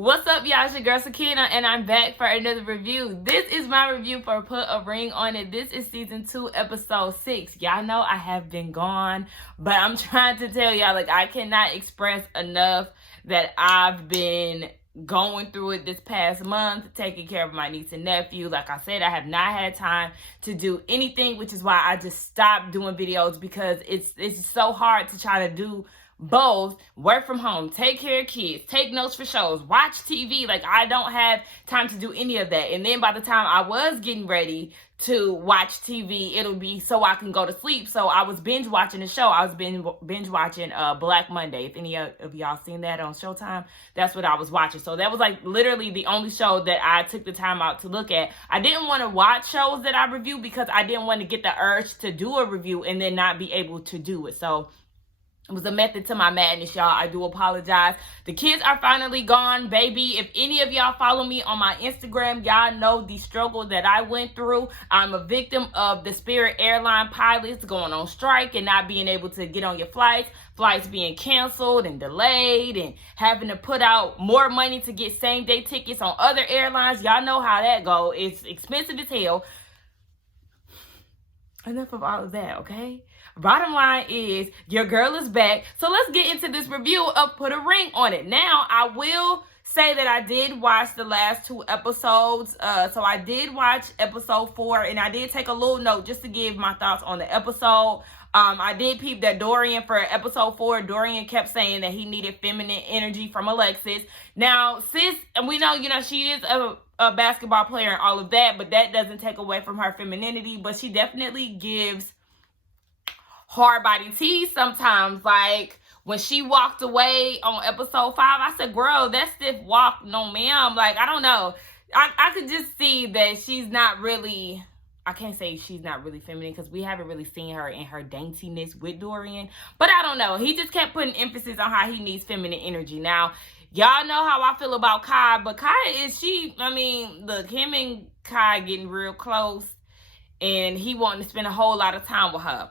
What's up, y'all? It's your girl Sakina, and I'm back for another review. This is my review for Put a Ring on It. This is season 2, episode 6. Y'all know I have been gone, but I'm trying to tell y'all, like, I cannot express enough that I've been going through it this past month, taking care of my niece and nephew. Like I said, I have not had time to do anything, which is why I just stopped doing videos, because it's so hard to try to do both, work from home, take care of kids, take notes for shows, watch TV. Like, I don't have time to do any of that. And then by the time I was getting ready to watch TV, it'll be so I can go to sleep. So I was binge watching the show. I was binge watching Black Monday. If any of y'all seen that on Showtime, that's what I was watching. So that was like literally the only show that I took the time out to look at. I didn't want to watch shows that I review because I didn't want to get the urge to do a review and then not be able to do it. So it was a method to my madness, y'all. I do apologize. The kids are finally gone, baby. If any of y'all follow me on my Instagram, y'all know the struggle that I went through. I'm a victim of the Spirit airline pilots going on strike and not being able to get on your flights being canceled and delayed, and having to put out more money to get same-day tickets on other airlines. Y'all know how that go. It's expensive as hell. Enough of all of that, okay? Bottom line is, your girl is back. So let's get into this review of Put a Ring on It. Now, I will say that I did watch the last 2 episodes. So I did watch episode 4, and I did take a little note just to give my thoughts on the episode. I did peep that Dorian, for episode 4, Dorian kept saying that he needed feminine energy from Alexis. Now, sis, and we know, she is a basketball player and all of that, but that doesn't take away from her femininity. But she definitely gives hard body tease sometimes. Like when she walked away on episode 5, I said, girl, that stiff walk, no ma'am. Like, I don't know. I could just see that she's not really, I can't say she's not really feminine because we haven't really seen her in her daintiness with Dorian. But I don't know. He just kept putting emphasis on how he needs feminine energy. Now, y'all know how I feel about Kai, but Kai look, him and Kai getting real close, and he wanting to spend a whole lot of time with her.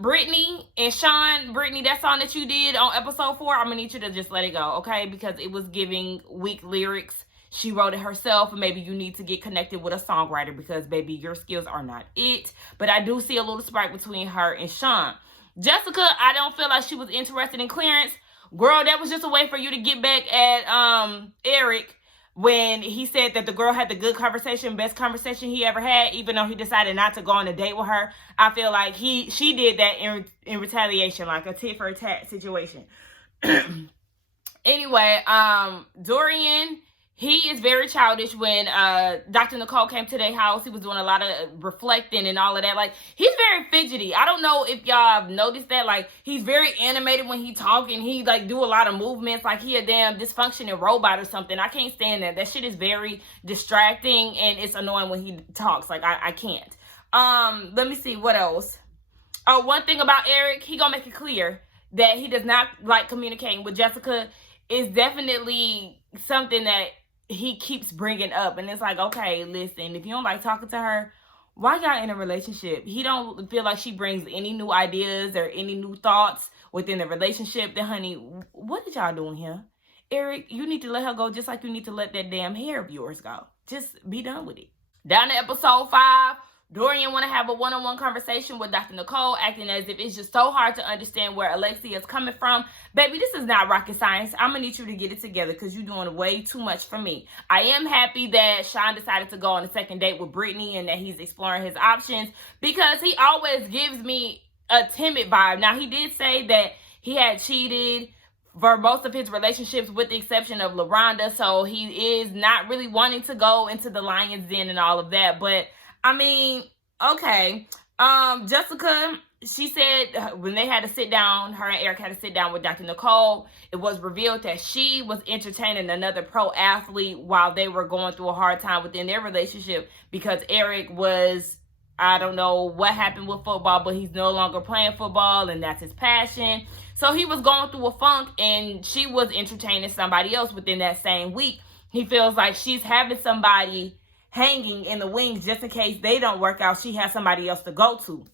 Brittany and Sean, Brittany, that song that you did on episode 4, I'm gonna need you to just let it go, okay? Because it was giving weak lyrics. She wrote it herself, and maybe you need to get connected with a songwriter because, baby, your skills are not it. But I do see a little spark between her and Sean. Jessica, I don't feel like she was interested in Clarence. Girl, that was just a way for you to get back at Eric when he said that the girl had the good conversation, best conversation he ever had, even though he decided not to go on a date with her. I feel like she did that in retaliation, like a tit for tat situation. Anyway, Dorian, he is very childish. When Dr. Nicole came to their house, he was doing a lot of reflecting and all of that. Like, he's very fidgety. I don't know if y'all have noticed that. Like, he's very animated when he talks, and he, like, do a lot of movements like he a damn dysfunctioning robot or something. I can't stand that. That shit is very distracting, and it's annoying when he talks. Like, I can't. Let me see. What else? Oh, one thing about Eric, he gonna make it clear that he does not like communicating with Jessica. Is definitely something that he keeps bringing up, and it's like, okay, listen, if you don't like talking to her, why y'all in a relationship? He don't feel like she brings any new ideas or any new thoughts within the relationship. Then, honey, what did y'all doing here? Eric, you need to let her go just like you need to let that damn hair of yours go. Just be done with it. Down to episode 5, Dorian want to have a one-on-one conversation with Dr. Nicole, acting as if it's just so hard to understand where Alexia is coming from. Baby, this is not rocket science. I'm going to need you to get it together because you're doing way too much for me. I am happy that Sean decided to go on a second date with Brittany and that he's exploring his options, because he always gives me a timid vibe. Now, he did say that he had cheated for most of his relationships with the exception of LaRonda, so he is not really wanting to go into the lion's den and all of that. But I mean, okay. Jessica, she said when they had to sit down, her and Eric had to sit down with Dr. Nicole, it was revealed that she was entertaining another pro athlete while they were going through a hard time within their relationship, because Eric was, I don't know what happened with football, but he's no longer playing football, and that's his passion. So he was going through a funk, and she was entertaining somebody else within that same week. He feels like she's having somebody hanging in the wings just in case they don't work out. She has somebody else to go to.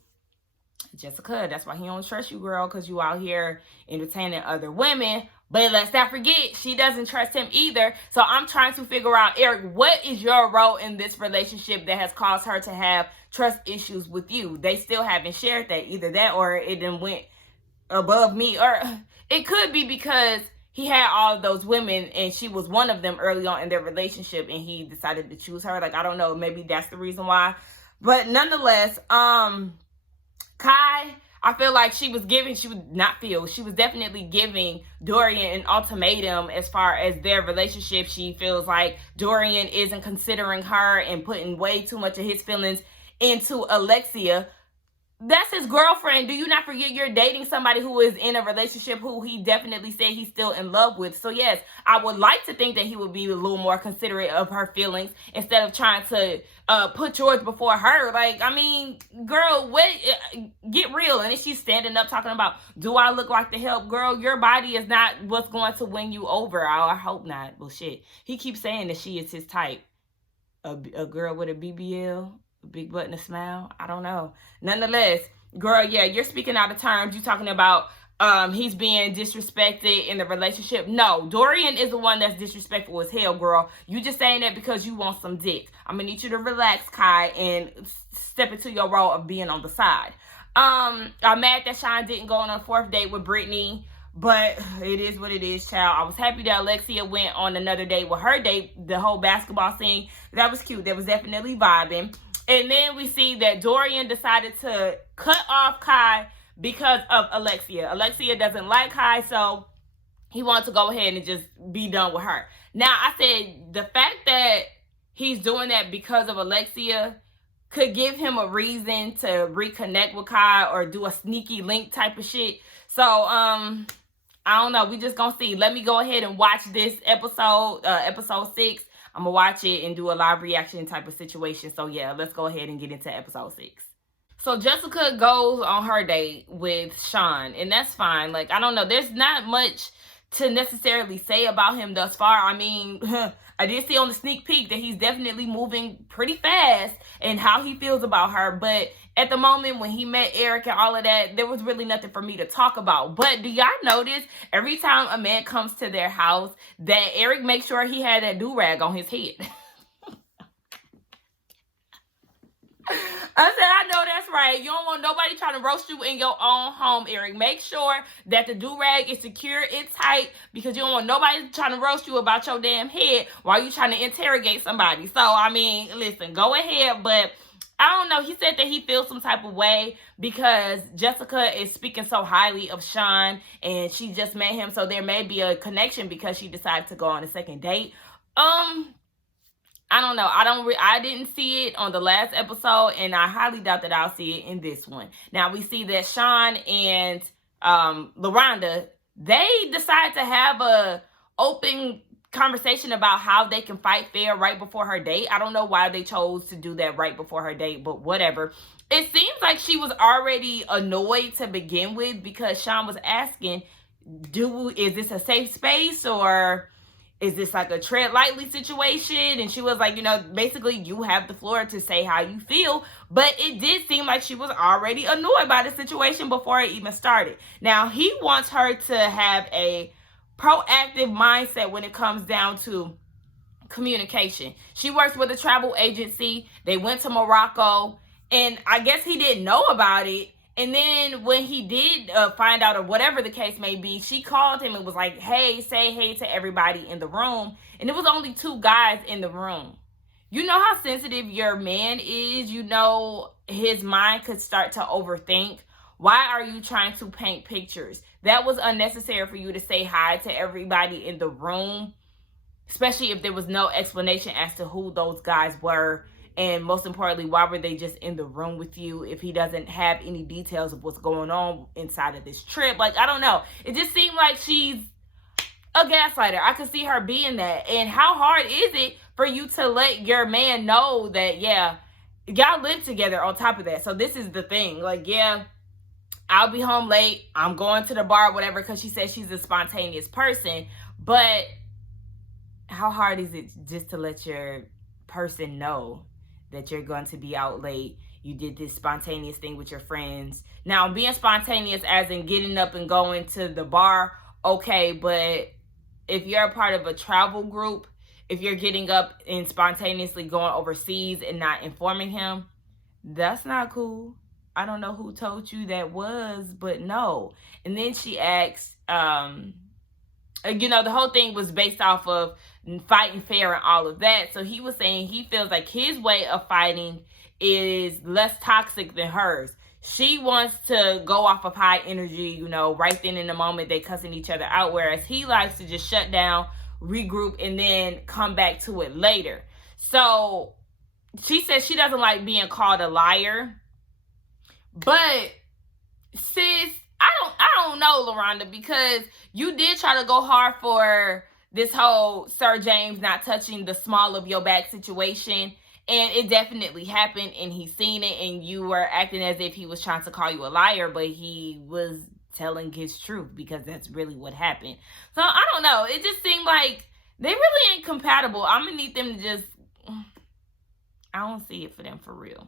Jessica, that's why he don't trust you, girl, because you out here entertaining other women But let's not forget, she doesn't trust him either. So I'm trying to figure out, Eric, what is your role in this relationship that has caused her to have trust issues with you? They still haven't shared that. Either that or it then went above me. Or it could be because he had all of those women and she was one of them early on in their relationship and he decided to choose her. Like, I don't know. Maybe that's the reason why. But nonetheless, Kai, I feel like she was definitely giving Dorian an ultimatum as far as their relationship. She feels like Dorian isn't considering her and putting way too much of his feelings into Alexia. That's his girlfriend. Do you not forget you're dating somebody who is in a relationship who he definitely said he's still in love with. So yes, I would like to think that he would be a little more considerate of her feelings instead of trying to put yours before her. Like, I mean, girl, get real. And then she's standing up talking about, do I look like the help? Girl, your body is not what's going to win you over. I hope not. Well, shit. He keeps saying that she is his type. A girl with a BBL. Big butt and a smile. I don't know. Nonetheless, girl, yeah, you're speaking out of terms. You're talking about he's being disrespected in the relationship. No, Dorian is the one that's disrespectful as hell, girl. You just saying that because you want some dick. I'm gonna need you to relax, Kai, and step into your role of being on the side. I'm mad that Sean didn't go on a 4th date with Brittany, but it is what it is, child. I was happy that Alexia went on another date with her date, the whole basketball scene. That was cute. That was definitely vibing. And then we see that Dorian decided to cut off Kai because of Alexia. Alexia doesn't like Kai, so he wants to go ahead and just be done with her. Now, I said the fact that he's doing that because of Alexia could give him a reason to reconnect with Kai or do a sneaky link type of shit. So, I don't know. We just gonna see. Let me go ahead and watch this episode, episode 6. I'm going to watch it and do a live reaction type of situation. So, yeah, let's go ahead and get into episode 6. So, Jessica goes on her date with Sean, and that's fine. Like, I don't know. There's not much to necessarily say about him thus far. I mean, I did see on the sneak peek that he's definitely moving pretty fast and how he feels about her. But at the moment when he met Eric and all of that, there was really nothing for me to talk about. But do y'all notice every time a man comes to their house that Eric makes sure he had that do-rag on his head? I said, I know that's right. You don't want nobody trying to roast you in your own home, Eric. Make sure that the do-rag is secure, it's tight, because you don't want nobody trying to roast you about your damn head while you trying to interrogate somebody. So, I mean, listen, go ahead, but I don't know. He said that he feels some type of way because Jessica is speaking so highly of Sean and she just met him. So there may be a connection because she decided to go on a second date. I don't know. I didn't see it on the last episode, and I highly doubt that I'll see it in this one. Now we see that Sean and LaRonda, they decide to have a open conversation about how they can fight fair right before her date. I don't know why they chose to do that right before her date, but whatever. It seems like she was already annoyed to begin with because Sean was asking, is this a safe space or is this like a tread lightly situation? And she was like, basically you have the floor to say how you feel. But it did seem like she was already annoyed by the situation before it even started. Now, he wants her to have a proactive mindset when it comes down to communication. She works with a travel agency. They went to Morocco, and I guess he didn't know about it. And then when he did find out, or whatever the case may be, she called him and was like, hey, say hey to everybody in the room. And it was only 2 guys in the room. You know how sensitive your man is. His mind could start to overthink. Why are you trying to paint pictures? That was unnecessary for you to say hi to everybody in the room, especially if there was no explanation as to who those guys were. And most importantly, why were they just in the room with you if he doesn't have any details of what's going on inside of this trip? Like, I don't know. It just seemed like she's a gaslighter. I could see her being that. And how hard is it for you to let your man know that, yeah, y'all live together on top of that? So this is the thing. Like, yeah, I'll be home late. I'm going to the bar, whatever, because she says she's a spontaneous person. But how hard is it just to let your person know that you're going to be out late? You did this spontaneous thing with your friends. Now, being spontaneous as in getting up and going to the bar okay, but if you're a part of a travel group, if you're getting up and spontaneously going overseas and not informing him, that's not cool. I don't know who told you that was, but no. And then she asked, the whole thing was based off of fighting fair and all of that. So he was saying he feels like his way of fighting is less toxic than hers. She wants to go off of high energy, right then in the moment they cussing each other out, whereas he likes to just shut down, regroup, and then come back to it later. So she says she doesn't like being called a liar. But sis, I don't know, LaRonda, because you did try to go hard for this whole Sir James not touching the small of your back situation. And it definitely happened, and he's seen it, and you were acting as if he was trying to call you a liar, but he was telling his truth, because that's really what happened. So I don't know. It just seemed like they really ain't compatible. I'm gonna need them to just, I don't see it for them for real.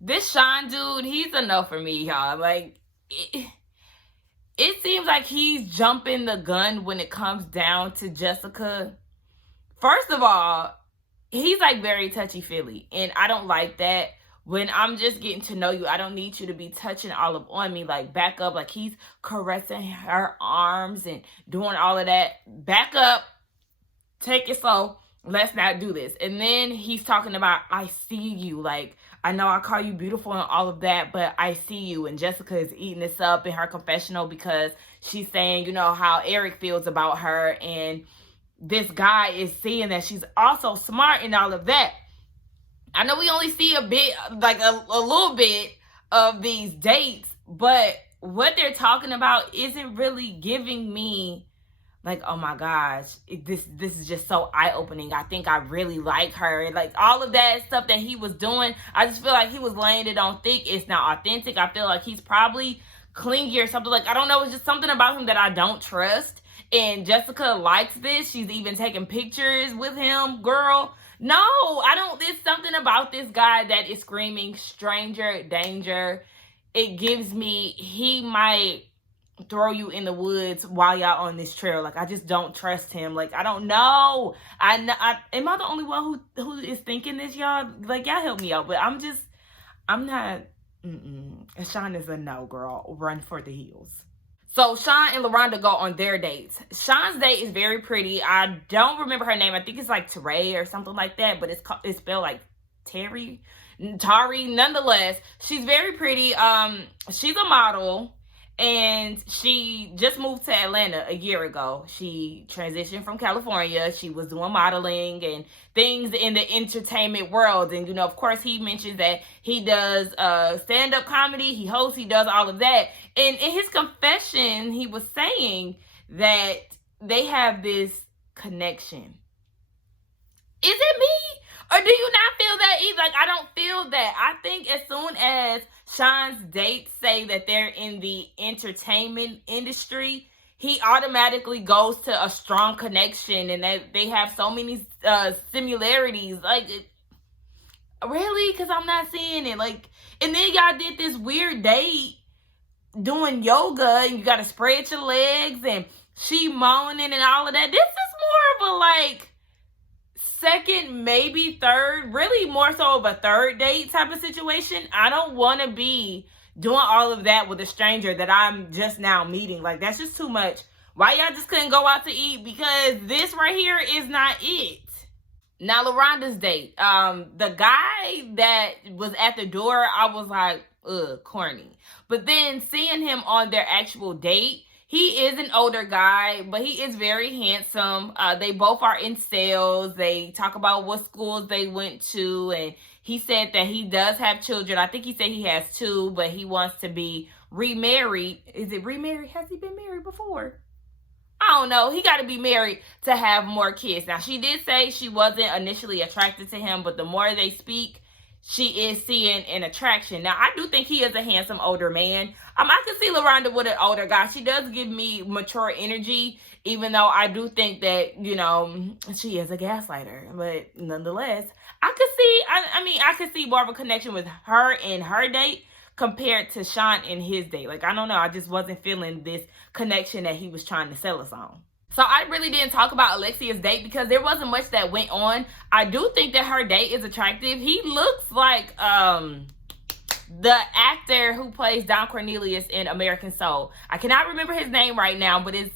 This Sean dude, he's a no for me, y'all. Like, it seems like he's jumping the gun when it comes down to Jessica. First of all, he's like very touchy-feely, and I don't like that. When I'm just getting to know you, I don't need you to be touching all up on me. Like, back up. Like, he's caressing her arms and doing all of that. Back up. Take it slow. Let's not do this. And then he's talking about, I see you. Like, I know I call you beautiful and all of that, but I see you. And Jessica is eating this up in her confessional because she's saying, how Eric feels about her. And this guy is seeing that she's also smart and all of that. I know we only see a bit, like a little bit of these dates, but what they're talking about isn't really giving me like, oh my gosh, this is just so eye-opening. I think I really like her. Like, all of that stuff that he was doing, I just feel like he was laying it on thick. It's not authentic. I feel like he's probably clingy or something. Like, I don't know. It's just something about him that I don't trust. And Jessica likes this. She's even taking pictures with him. Girl, no, I don't. There's something about this guy that is screaming stranger danger. It gives me, he might throw you in the woods while y'all on this trail. Like, I just don't trust him. Like, I don't know. Am I the only one who is thinking this, y'all? Like, y'all help me out. But I'm not. Sean is a no, girl. Run for the hills. So Sean and LaRonda go on their dates. Sean's date is very pretty. I don't remember her name. I think it's like Teray or something like that, but it's spelled like Tari. Nonetheless, she's very pretty. She's a model, and she just moved to Atlanta a year ago. She transitioned from California. She was doing modeling and things in the entertainment world. And, of course, he mentions that he does stand-up comedy. He hosts. He does all of that. And in his confession, he was saying that they have this connection. Is it me? Or do you not feel that either? Like, I don't feel that. I think as soon as Sean's dates say that they're in the entertainment industry, he automatically goes to a strong connection, and that they have so many similarities. Like, really? Because I'm not seeing it. Like, and then y'all did this weird date doing yoga, and you got to spread your legs, and she moaning and all of that. This is more of a, like, second, maybe third, really more so of a third date type of situation. I don't want to be doing all of that with a stranger that I'm just now meeting. Like, that's just too much. Why y'all just couldn't go out to eat? Because this right here is not it. Now, LaRonda's date. The guy that was at the door, I was like, ugh, corny. But then seeing him on their actual date, he is an older guy, but he is very handsome. They both are in sales. They talk about what schools they went to, and he said that he does have children. I think he said he has 2, but he wants to be remarried. Is it remarried? Has he been married before? I don't know. He got to be married to have more kids. Now, she did say she wasn't initially attracted to him, but the more they speak, she is seeing an attraction. Now, I do think he is a handsome older man. I can see LaRonda with an older guy. She does give me mature energy, even though I do think that, she is a gaslighter. But nonetheless, I could see more of a connection with her and her date, compared to Sean in his day. Like, I don't know. I just wasn't feeling this connection that he was trying to sell us on. So I really didn't talk about Alexia's date because there wasn't much that went on. I do think that her date is attractive. He looks like the actor who plays Don Cornelius in American Soul. I cannot remember his name right now, but it's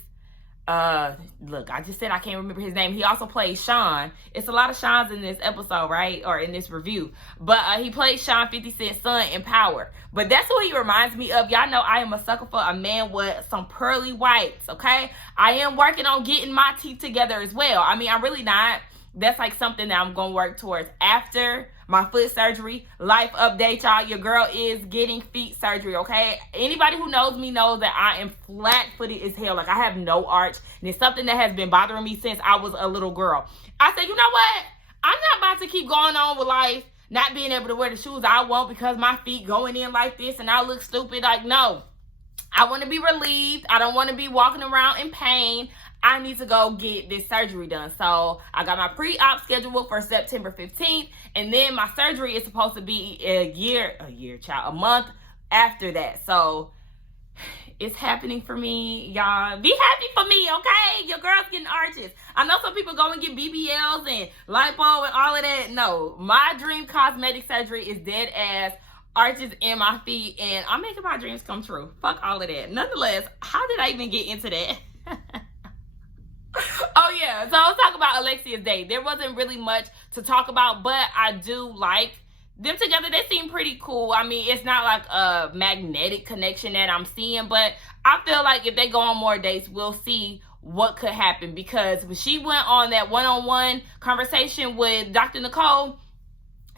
look, I just said I can't remember his name. He also plays Sean. It's a lot of Seans in this episode, right? Or in this review. But he plays Sean 50 Cent's son in Power. But that's what he reminds me of. Y'all know I am a sucker for a man with some pearly whites, okay? I am working on getting my teeth together as well. I mean, I'm really not. That's like something that I'm going to work towards after my foot surgery. Life update, y'all. Your girl is getting feet surgery, okay? Anybody who knows me knows that I am flat-footed as hell. Like, I have no arch. And it's something that has been bothering me since I was a little girl. I said, you know what? I'm not about to keep going on with life, not being able to wear the shoes I want because my feet going in like this and I look stupid. Like, no. I want to be relieved. I don't want to be walking around in pain. I need to go get this surgery done. So I got my pre-op scheduled for September 15th. And then my surgery is supposed to be a month after that. So it's happening for me, y'all. Be happy for me, okay? Your girl's getting arches. I know some people go and get BBLs and lipo and all of that. No, my dream cosmetic surgery is dead ass arches in my feet. And I'm making my dreams come true. Fuck all of that. Nonetheless, how did I even get into that? Oh yeah, so let's talk about Alexia's date. There wasn't really much to talk about, but I do like them together. They seem pretty cool. I mean, it's not like a magnetic connection that I'm seeing, but I feel like if they go on more dates, we'll see what could happen. Because when she went on that one-on-one conversation with Dr. Nicole,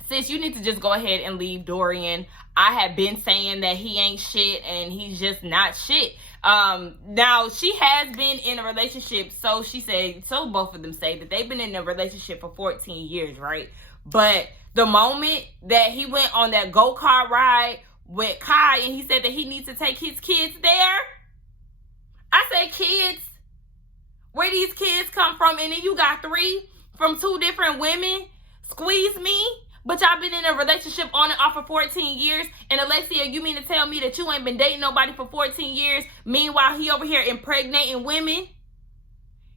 sis, you need to just go ahead and leave Dorian. I have been saying that he ain't shit and he's just not shit. Now she has been in a relationship, so both of them say that they've been in a relationship for 14 years, right? But the moment that he went on that go-kart ride with Kai and he said that he needs to take his kids there, I say, kids, where these kids come from? And then you got 3 from 2 different women. Squeeze me. But y'all been in a relationship on and off for 14 years. And Alexia, you mean to tell me that you ain't been dating nobody for 14 years? Meanwhile, he over here impregnating women?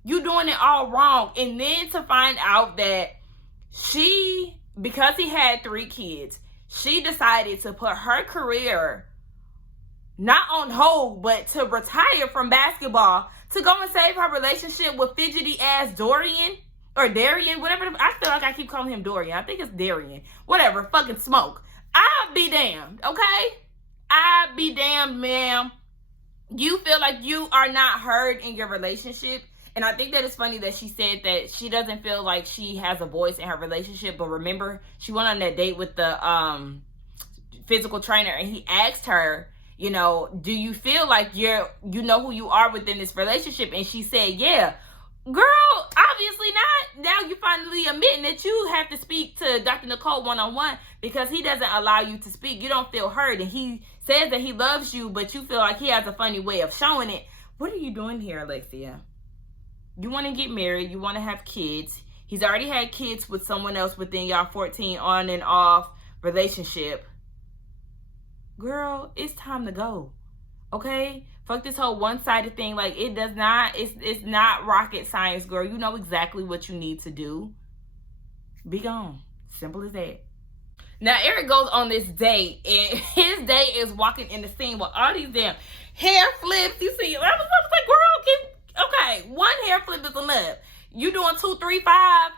You doing it all wrong. And then to find out that because he had 3 kids, she decided to put her career not on hold, but to retire from basketball to go and save her relationship with fidgety ass Dorian. Or Darian, whatever. I feel like I keep calling him Dorian. I think it's Darian. Whatever. Fucking smoke. I'll be damned. Okay? I'll be damned, ma'am. You feel like you are not heard in your relationship. And I think that it's funny that she said that she doesn't feel like she has a voice in her relationship. But remember, she went on that date with the physical trainer. And he asked her, you know, do you feel like you know who you are within this relationship? And she said, yeah. Girl, obviously not. Now you finally admitting that you have to speak to Dr. Nicole one-on-one because he doesn't allow you to speak. You don't feel heard. And he says that he loves you, but you feel like he has a funny way of showing it. What are you doing here, Alexia? You want to get married. You want to have kids. He's already had kids with someone else within y'all 14 on and off relationship. Girl, it's time to go. Okay? Fuck this whole one-sided thing. Like, it's not rocket science, girl. You know exactly what you need to do. Be gone. Simple as that. Now, Eric goes on this date, and his date is walking in the scene with all these damn hair flips. You see, I was like, girl, okay, one hair flip is enough. You doing 2, 3, 5,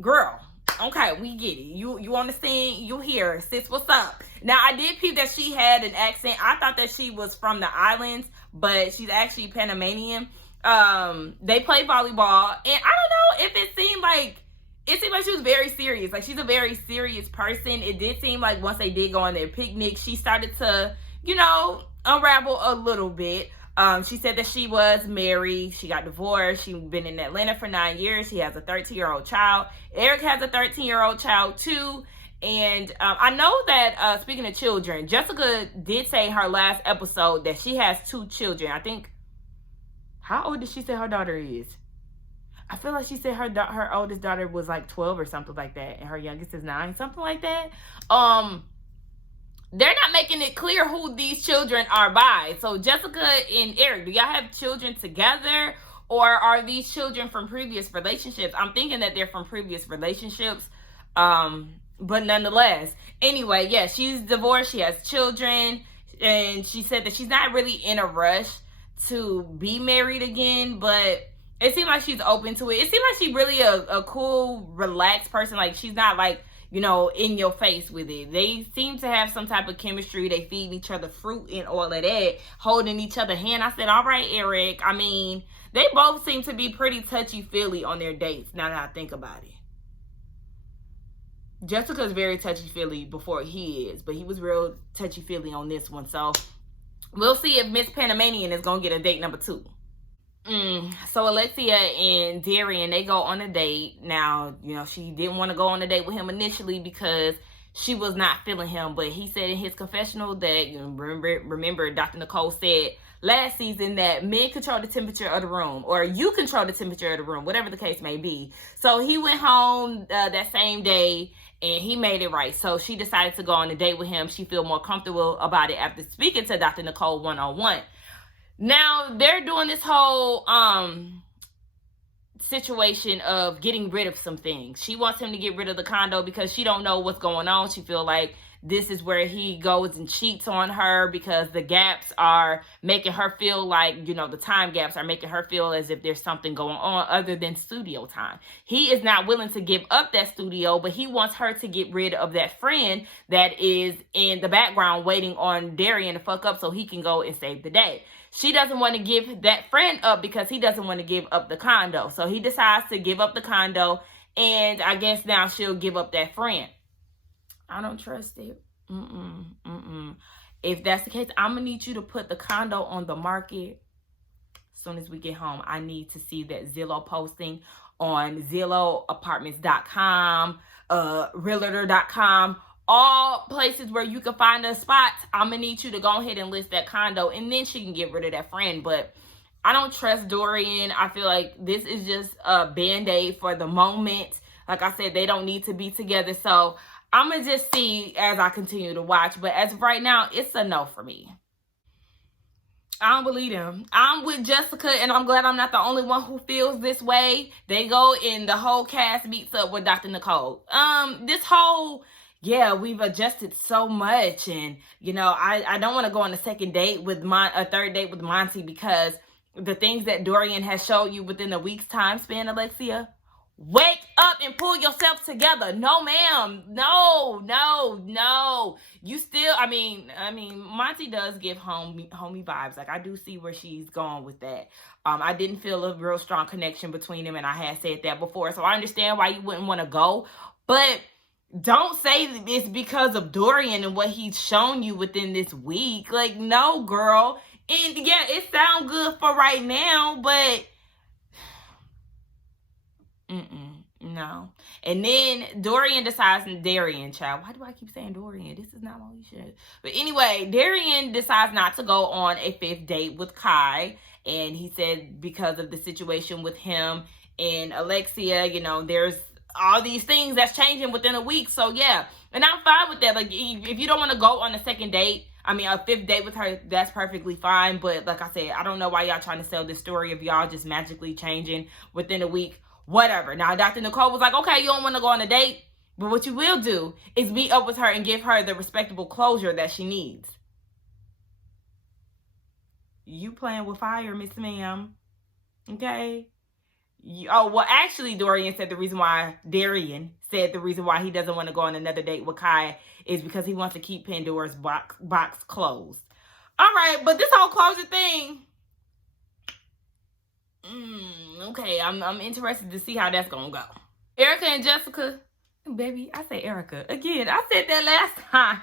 girl. Okay, we get it. You on the scene, you hear, sis, what's up? Now, I did peep that she had an accent. I thought that she was from the islands, but she's actually Panamanian. They play volleyball, and I don't know if it seemed like she was very serious. Like, she's a very serious person. It did seem like once they did go on their picnic, she started to, you know, unravel a little bit. She said that she was married. She got divorced. She's been in Atlanta for 9 years. She has a 13-year-old child. Eric has a 13-year-old child too. And I know that, speaking of children, Jessica did say in her last episode that she has 2 children. I think, how old did she say her daughter is? I feel like she said her oldest daughter was like 12 or something like that. And her youngest is 9, something like that. they're not making it clear who these children are by. So Jessica and Eric, do y'all have children together, or are these children from previous relationships? I'm thinking that they're from previous relationships. But nonetheless, anyway, yeah, she's divorced. She has children, and she said that she's not really in a rush to be married again, but it seems like she's open to it. It seems like she's really a cool, relaxed person. Like, she's not like, you know, in your face with it. They seem to have some type of chemistry. They feed each other fruit and all of that, holding each other hand. I said, all right, Eric. I mean, they both seem to be pretty touchy-feely on their dates, now that I think about it. Jessica's very touchy-feely before he is, but he was real touchy-feely on this one. So we'll see if Miss Panamanian is going to get a date number 2. So Alexia and Darian, they go on a date. Now, you know, she didn't want to go on a date with him initially because she was not feeling him. But he said in his confessional that, you know, remember Dr. Nicole said last season that men control the temperature of the room, or you control the temperature of the room, whatever the case may be. So he went home that same day and he made it right. So she decided to go on a date with him. She feel more comfortable about it after speaking to Dr. Nicole one-on-one. Now, they're doing this whole situation of getting rid of some things. She wants him to get rid of the condo because she don't know what's going on. She feel like this is where he goes and cheats on her because the gaps are making her feel like, you know, the time gaps are making her feel as if there's something going on other than studio time. He is not willing to give up that studio, but he wants her to get rid of that friend that is in the background waiting on Darian to fuck up so he can go and save the day. She doesn't want to give that friend up because he doesn't want to give up the condo. So he decides to give up the condo, and I guess now she'll give up that friend. I don't trust it. If that's the case, I'm going to need you to put the condo on the market as soon as we get home. I need to see that Zillow posting on ZillowApartments.com, Realtor.com, all places where you can find a spot. I'm going to need you to go ahead and list that condo, and then she can get rid of that friend. But I don't trust Dorian. I feel like this is just a Band-Aid for the moment. Like I said, they don't need to be together. So I'm going to just see as I continue to watch. But as of right now, it's a no for me. I don't believe him. I'm with Jessica, and I'm glad I'm not the only one who feels this way. They go and the whole cast meets up with Dr. Nicole. This whole, yeah, we've adjusted so much, and, you know, I don't want to go on a third date with Monty because the things that Dorian has showed you within a week's time span, Alexia. Wake up and pull yourself together. No, ma'am. No. You still, I mean, Monty does give homie vibes. Like, I do see where she's going with that. I didn't feel a real strong connection between them, and I had said that before. So I understand why you wouldn't want to go. But don't say it's because of Dorian and what he's shown you within this week. Like, no, girl. And yeah, it sounds good for right now, but no. And then Darian decides, child. Why do I keep saying Dorian? This is not Alicia. But anyway, Darian decides not to go on a 5th date with Kai. And he said because of the situation with him and Alexia, you know, there's all these things that's changing within a week. So yeah, and I'm fine with that. Like, if you don't want to go on a 2nd date, a 5th date with her, that's perfectly fine. But like I said, I don't know why y'all trying to sell this story of y'all just magically changing within a week. Whatever. Now, Dr. Nicole was like, okay, you don't want to go on a date, but what you will do is meet up with her and give her the respectable closure that she needs. You playing with fire, Miss Ma'am. Okay? Actually, Darian said the reason why he doesn't want to go on another date with Kai is because he wants to keep Pandora's box closed. All right, but this whole closure thing, okay, I'm interested to see how that's gonna go. Erica and Jessica, baby, I say Erica again. I said that last time.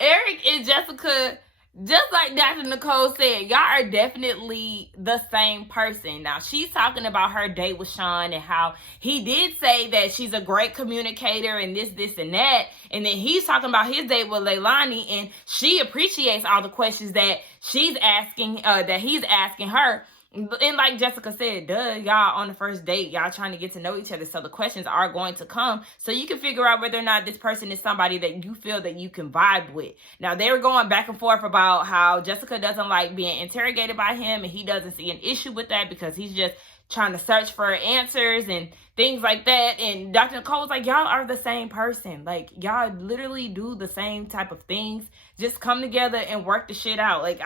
Eric and Jessica, just like Dr. Nicole said, y'all are definitely the same person. Now, she's talking about her date with Sean and how he did say that she's a great communicator and this, and that. And then he's talking about his date with Leilani, and she appreciates all the questions that she's asking, that he's asking her. And like Jessica said, duh, y'all on the first date, y'all trying to get to know each other. So the questions are going to come so you can figure out whether or not this person is somebody that you feel that you can vibe with. Now, they were going back and forth about how Jessica doesn't like being interrogated by him, and he doesn't see an issue with that because he's just trying to search for answers and things like that. And Dr. Nicole was like, y'all are the same person. Like, y'all literally do the same type of things. Just come together and work the shit out. Like,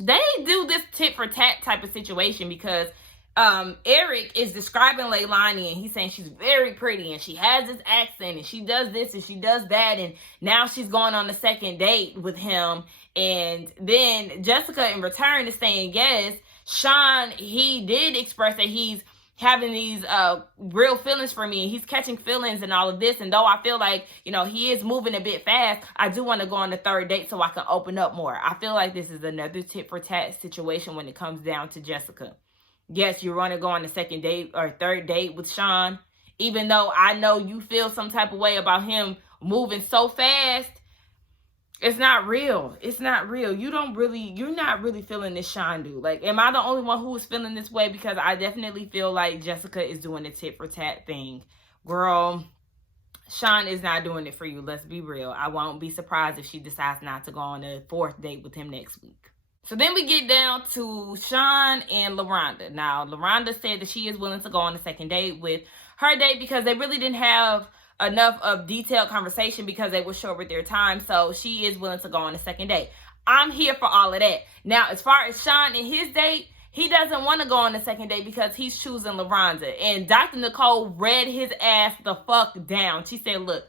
they do this tit for tat type of situation because Eric is describing Leilani, and he's saying she's very pretty and she has this accent and she does this and she does that, and now she's going on the second date with him. And then Jessica in return is saying, yes, Sean, he did express that he's having these real feelings for me, and he's catching feelings and all of this. And though I feel like, you know, he is moving a bit fast, I do want to go on the third date so I can open up more. I feel like this is another tit for tat situation when it comes down to Jessica. Yes, you want to go on the second date or third date with Sean, even though I know you feel some type of way about him moving so fast. It's not real. It's not real. You're not really feeling this Sean dude. Like, am I the only one who is feeling this way? Because I definitely feel like Jessica is doing the tit for tat thing. Girl, Sean is not doing it for you. Let's be real. I won't be surprised if she decides not to go on a fourth date with him next week. So then we get down to Sean and LaRonda. Now, LaRonda said that she is willing to go on a second date with her date because they really didn't have enough of detailed conversation because they were short with their time. So she is willing to go on a second date. I'm here for all of that. Now, as far as Sean and his date, he doesn't want to go on the second date because he's choosing LaRonda. And Dr. Nicole read his ass the fuck down. She said, look,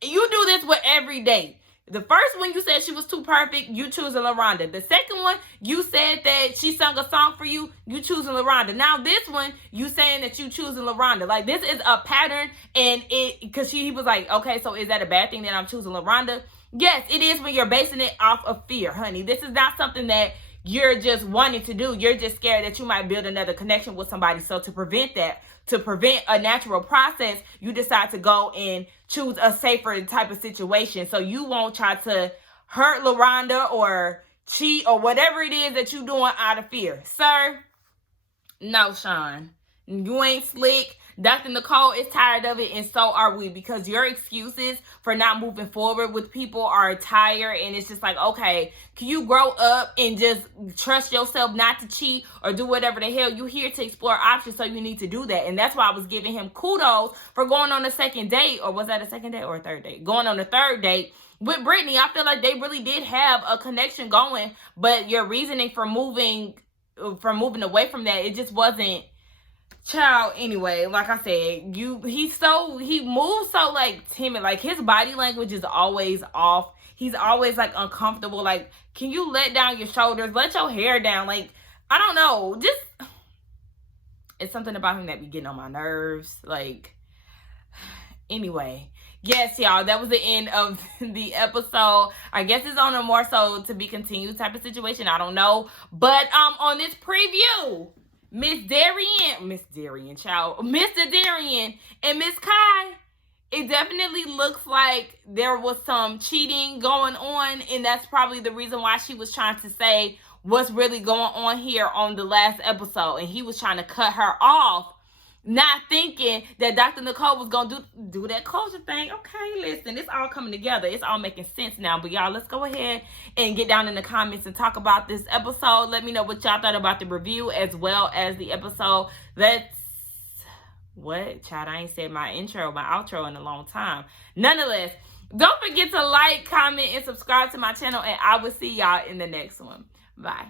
you do this with every date. The first one, you said she was too perfect, you choosing LaRonda. The second one, you said that she sung a song for you, you choosing LaRonda. Now this one, you saying that you choosing LaRonda. Like, this is a pattern, and because he was like, okay, so is that a bad thing that I'm choosing LaRonda? Yes, it is when you're basing it off of fear, honey. This is not something that you're just wanting to do. You're just scared that you might build another connection with somebody. So to prevent that, to prevent a natural process, you decide to go and choose a safer type of situation. So you won't try to hurt LaRonda or cheat or whatever it is that you're doing out of fear. Sir, no, Sean. You ain't slick. Dr. Nicole is tired of it, and so are we, because your excuses for not moving forward with people are tired, and it's just like, okay, can you grow up and just trust yourself not to cheat or do whatever the hell? You're here to explore options, so you need to do that. And that's why I was giving him kudos for going on a second date, or was that a second date or a third date? Going on a third date with Brittany. I feel like they really did have a connection going, but your reasoning for moving away from that, it just wasn't. Child, anyway, like I said, he moves so like timid. Like, his body language is always off. He's always like uncomfortable. Like, can you let down your shoulders? Let your hair down. Like, I don't know. Just, it's something about him that be getting on my nerves. Like, anyway. Yes, y'all, that was the end of the episode. I guess it's on a more so to be continued type of situation. I don't know. But on this preview, Mr. Darian and Miss Kai, it definitely looks like there was some cheating going on, and that's probably the reason why she was trying to say what's really going on here on the last episode, and he was trying to cut her off, not thinking that Dr. Nicole was going to do that culture thing. Okay, listen, it's all coming together. It's all making sense now. But y'all, let's go ahead and get down in the comments and talk about this episode. Let me know what y'all thought about the review as well as the episode. Child, I ain't said my outro in a long time. Nonetheless, don't forget to like, comment, and subscribe to my channel, and I will see y'all in the next one. Bye.